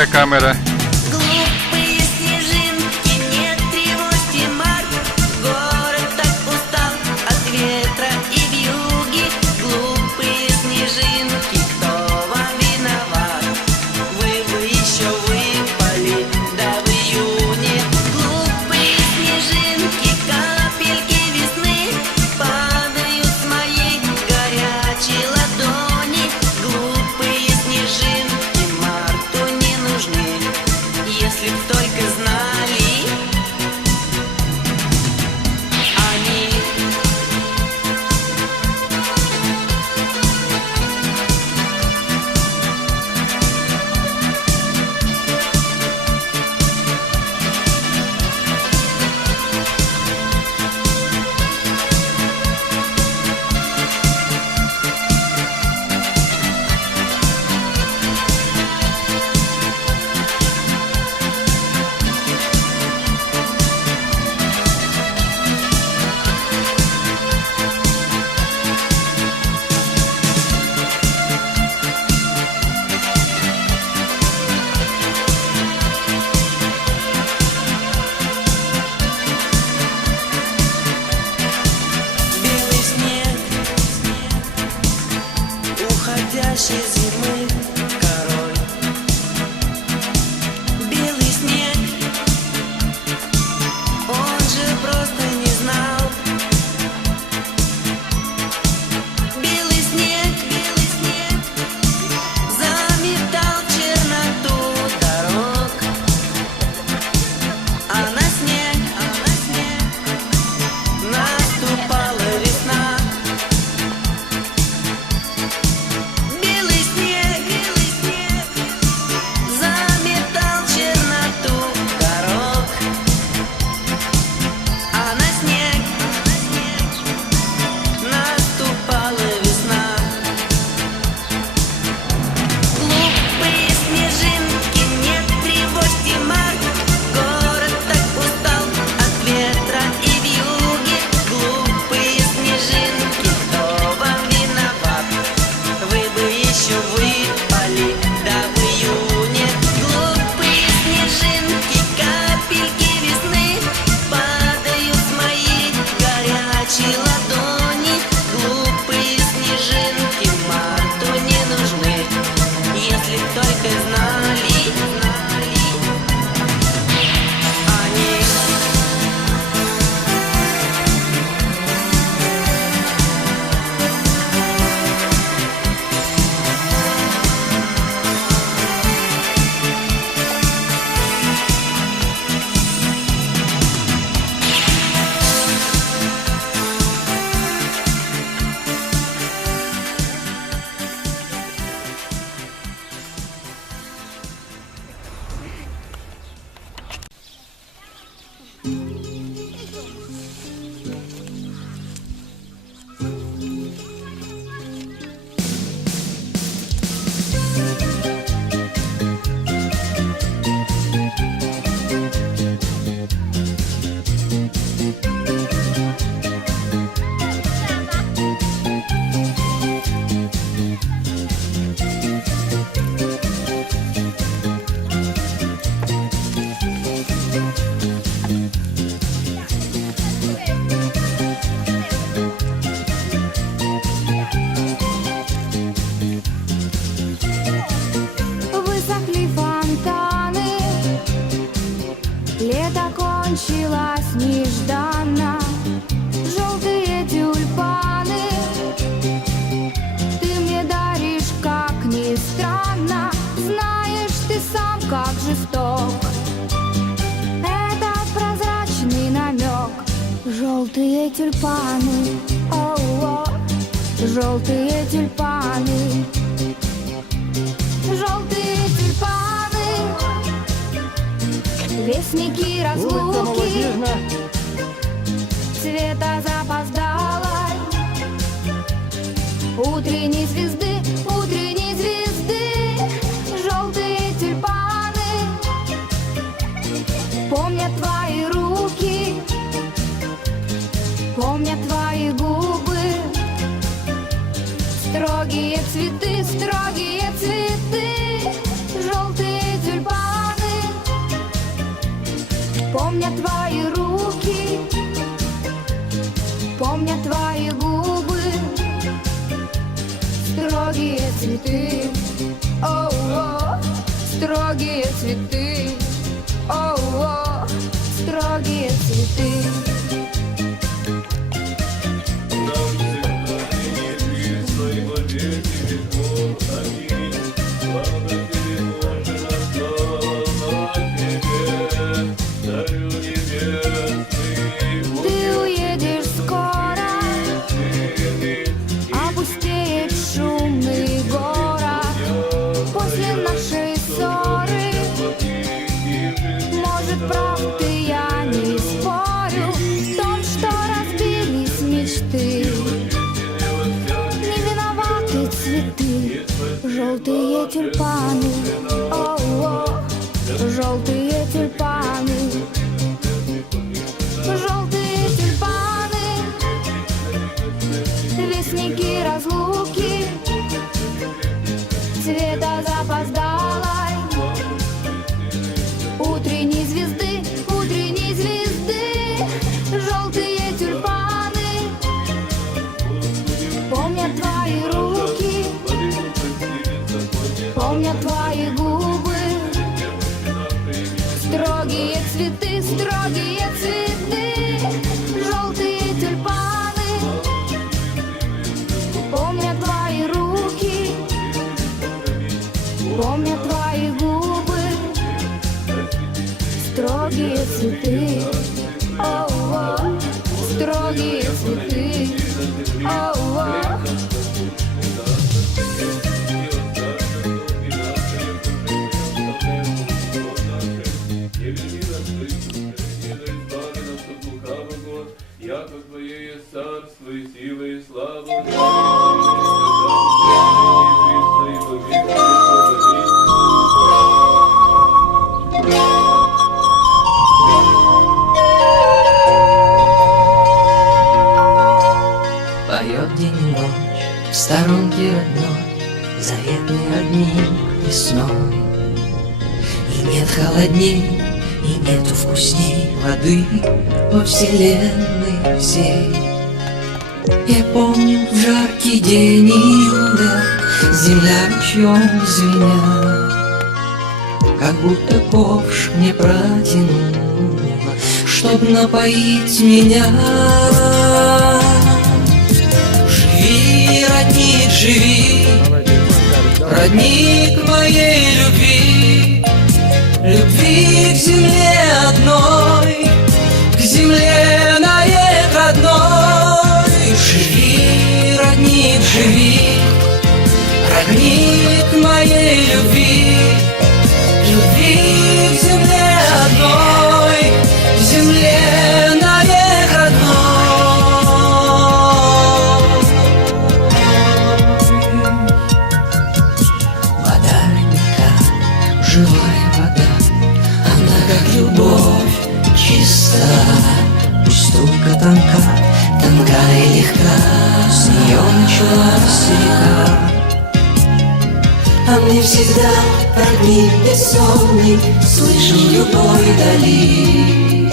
a câmera. históricas желтые тюльпаны, о, желтые тюльпаны, желтые тюльпаны, вестники разлуки, цвета запоздалой. Утренней звезды. Строгие цветы, о строгие цветы. Желтые тюльпаны, о строгие цветы, о строгие цветы, Воды во вселенной всей. Я помню в жаркий день июля Земля ручьем звеня Как будто ковш мне протянула Чтоб напоить меня. Живи, родник, живи, родник моей любви, любви к земле одной, земле навек одной. Живи, родник, живи, родник моей любви нее началась река. А мне всегда родник бессонный, слышен любой дали.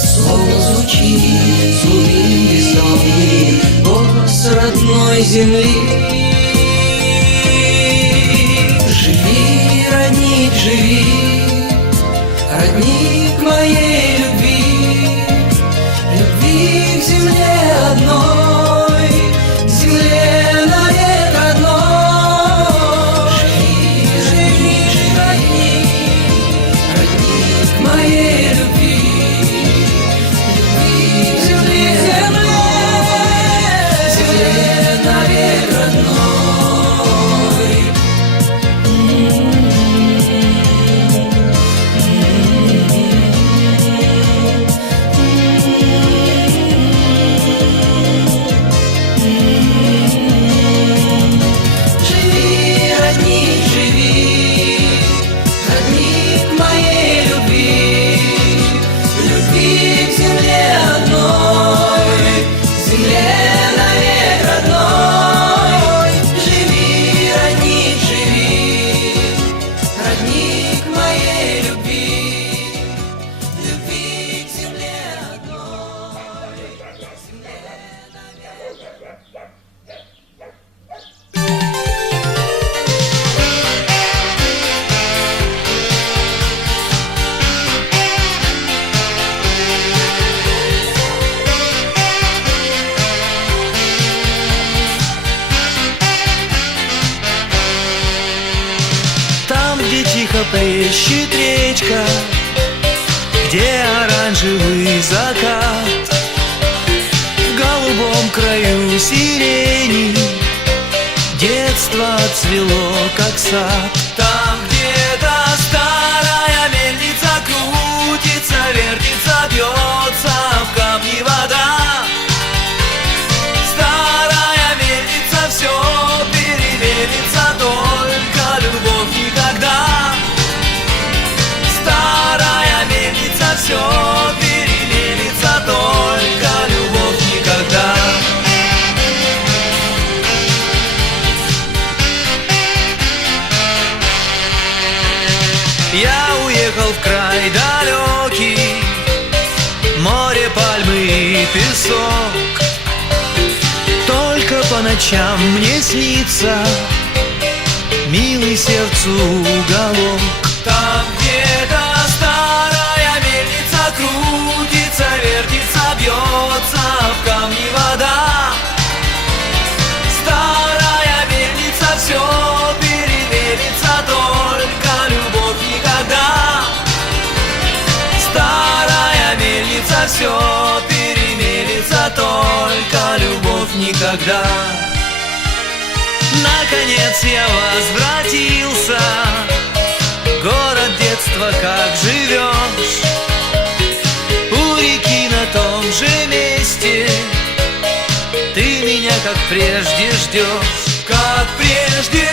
Словно звучит звуки бессонный голос родной земли. Живи, родник, живи, родник моей любви, любви к земле плещет речка Где оранжевый закат. В голубом краю сирени Детство цвело, как сад в край далекий Море, пальмы и песок. Только по ночам мне снится Милый сердцу уголок. Там где-то старая мельница Крутится, вертится, бьется в камни вода. Старая мельница все все переменится Только любовь никогда. Наконец я возвратился. Город детства, как живешь У реки на том же месте. Ты меня как прежде ждешь Как прежде